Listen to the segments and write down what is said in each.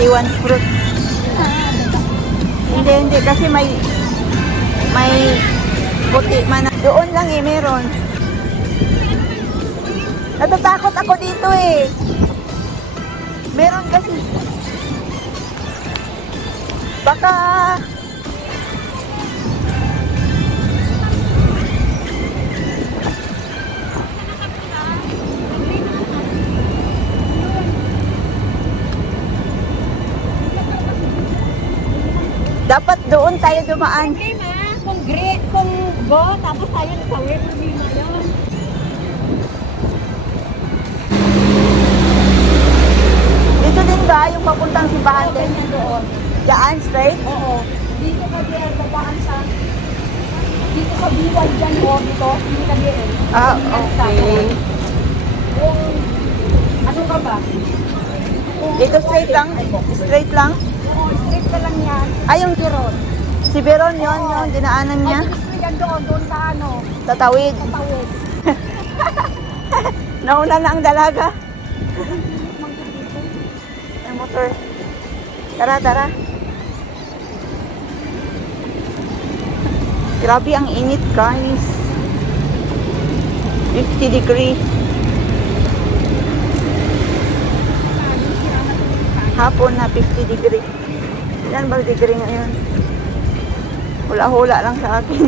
Siwan fruit. Hindi, kasi may puti man. Doon lang eh, meron. Natatakot ako dito eh. Meron kasi. Baka dapat doon tayo dumaan. Okay, ma. Kung great, kung go, tapos tayo nagtawid. Hindi na yun. Dito din ba yung papuntang simbahan din? Ganyan doon. Daan, straight? Oo. Dito ka diyan, babaan sa... Dito sa biwal dyan, o dito. Dito ka diyan. Ah, okay. Kung... Ano ka ba? Dito straight lang? Straight lang? Oo, straight ka lang yan. Ay, yung Tiron. si Veron yun, dinaanan niya. Ay, gusto yan doon sa ano. Tatawid. Sa tawid. Nauna na ang dalaga. Ang motor. Tara. Grabe ang init, guys. 50 degree. Hapon na 50 degree. Ilan ba degree ngayon? Hula-hula lang sa akin.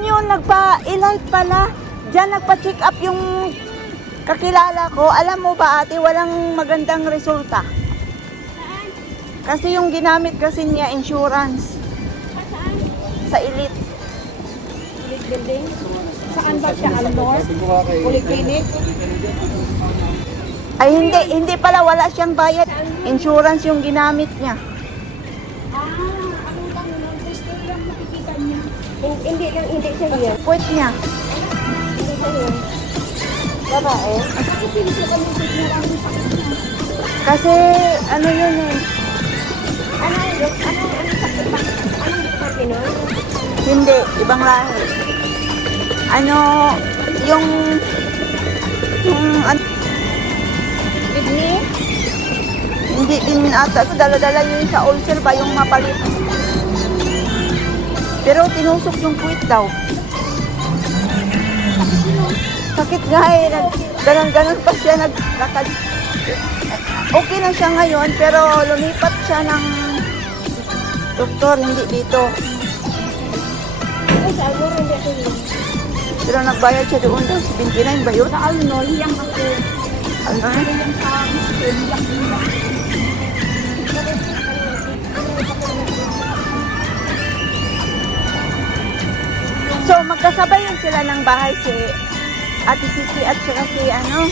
Yun, nagpa-elite pala. Diyan nagpa-check up yung kakilala ko. Alam mo ba ate, walang magandang resulta. Kasi yung ginamit kasi niya insurance. Saan? Sa elite. Elite building? Saan ba siya? Alnor? Polyclinic? Ay hindi pala, wala siyang bayad. Insurance yung ginamit niya. Anong tanong nun? Gusto lang makikita niya. Hindi siya here. Puwet niya. Hindi siya here. Babae? Bakit hindi siya kami sigurang sakit niya? Kasi ano yun eh. Anong sakit ba? Anong department nun? Hindi, ibang lahi. Ano, yung Kidney? hindi din ata. So, dala-dala yun sa ulcer ba yung mapalit. Pero tinusok yung puwit daw. Sakit nga eh. Ganon pa siya naglakad. Okay na siya ngayon, pero lumipat siya ng doktor, hindi dito. Ay, sa Alnor, hindi ako yun. Pero nagbayad siya doon daw, 79 ba yun? Sa Alnor, hiyang ako. Ano na? Hiyang sa gusto, hiyang. So, magkasabay yun sila ng bahay si Ate Sisi at saka si ano.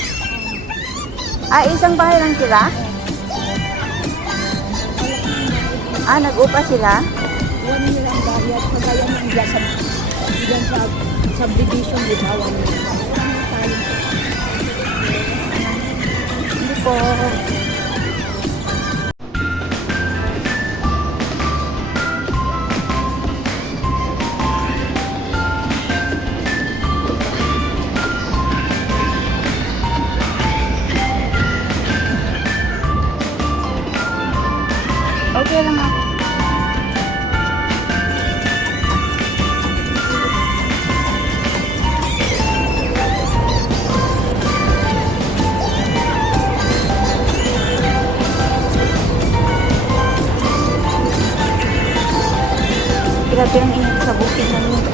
Isang bahay lang sila? Nag-upa sila? One year ang bayad. Kagaya ng dyan sa subdivision, di ba? 1 year. Hindi po. Okay lang ako. Grabe ang init sa bukid namin.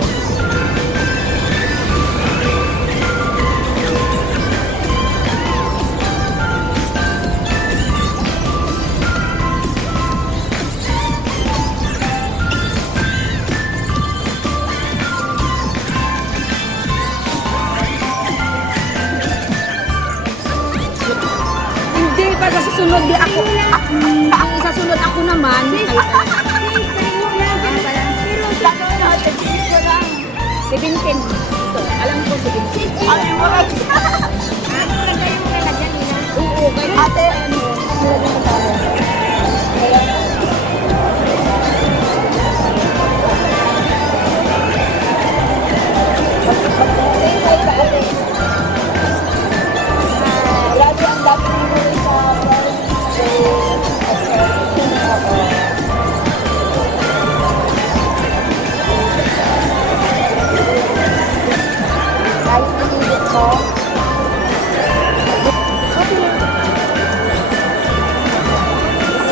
Hindi, pag sa susunod di ako. Sa sunod ako naman. Seventeen. Ito, alam ko 17. Ay, murag. Maganda yung lalagyan nila. Oo, kaya Ate,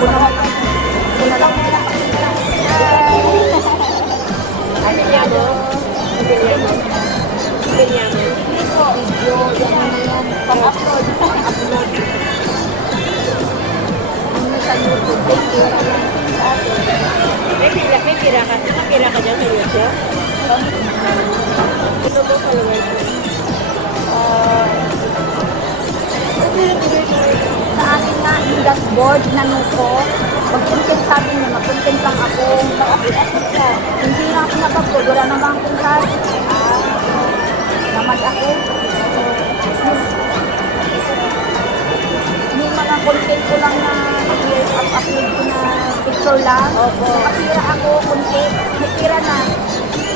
Una lang sila. Ano niya mo? Video, yung ano yan. Pang-upload. Ano sa YouTube, thank you. May pira ka. Nakapira ka dyan sa YouTube? Ito mo followers mo. Sa akin nga, yung dashboard na nuko, mag-content sabi niya, mag-content lang ako. Mag-upload siya. Hindi na ako napag-upload, wala naman akong card. Namad ako. Yung mga content ko lang na upload ko na picture lang. Nakapira ako, content. May pira na.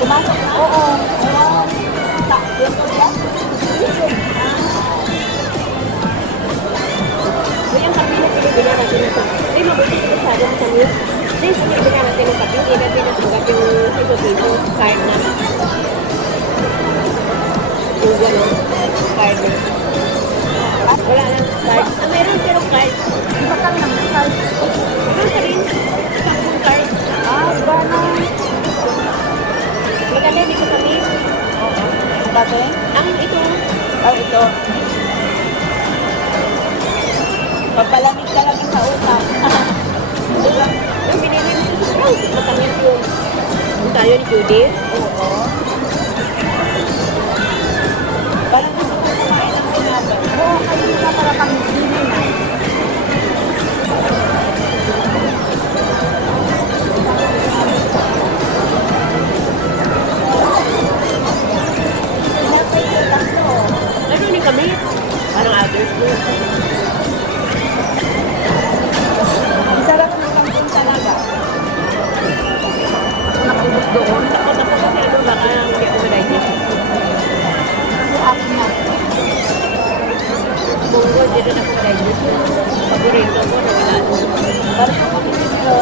Pumasok na? Oo. Yung YouTube. Yung kape na pinibigyan natin ito. Ay, mabuti ito sa atin sa news. Then, pinibigyan natin yung kape. Hindi natin natanggap yung piso-piso card na. Yung gano'n, card na. Wala lang card. Meron pero card. Bakal lang, bakal. Meron ka rin. Isang card. Bana. Maganda dito kami. Dati? Ang ito. Ito. Papalamig ka lang sa utak. Yung binili mo sa brown. Matamis yung tayo ni Judy. Oo. Parang gusto ko kumain ng pinapay. Oo, kasi na para kami hindi na. Pinapay ko tatlo. Ano ni kami? Parang others mo. Ang sarap ng kangkong talaga. Ako nakubos doon. Takot ako kasi ano baka hindi ako ma-digest. Yung akin na. Bungo, dito na ako ma-digest. Paborito ko na wala. Parang kapatid ko.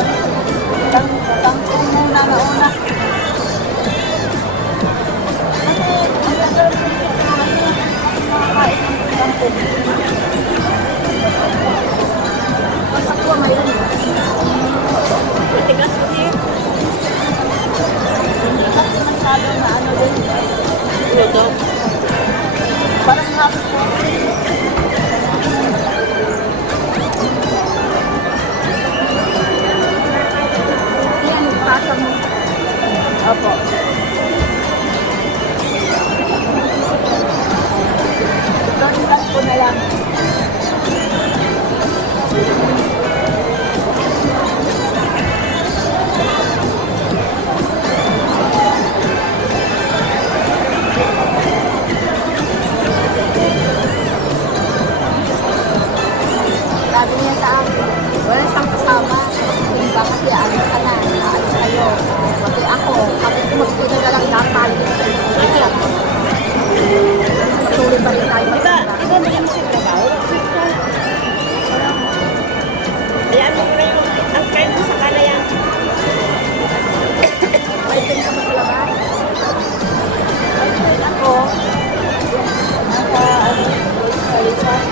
Kangkong muna na una. Kasi, ang gagawin ko dito, nakakain ng kangkong. Mas ako mayroon. Matigas kasi. Hindi kasi masyado na ano din. Luto. Parang hapon ko. Yan, pasa mo. Opo. Ito ko na lang. Sabi niya sa akin, wala siyang kasama. Diba kasi alis ka na, aalis kayo. Kasi ako kumagpito na lang dapat. Kasi ako. Patuloy pa rin tayo. Iba mo yung sa trabaho. Ayan mo na yung ang friend mo sa kanayan. May pin ka sa labas. May pin ako. Nasa, sa lisan.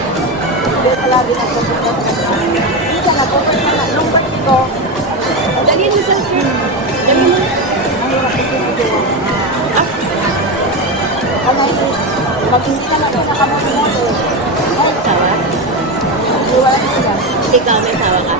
Hindi palagi nagpupunta sa kanya. Hindi ka nagpupunta na. Nung ba't ko, Dali mo sa friend. Dali mo. ang hirap ko sinuduwa. Ano yun? Pag hindi ka na pinakamoto, Sawa? iwala mo yan. Ikaw may sawa ka.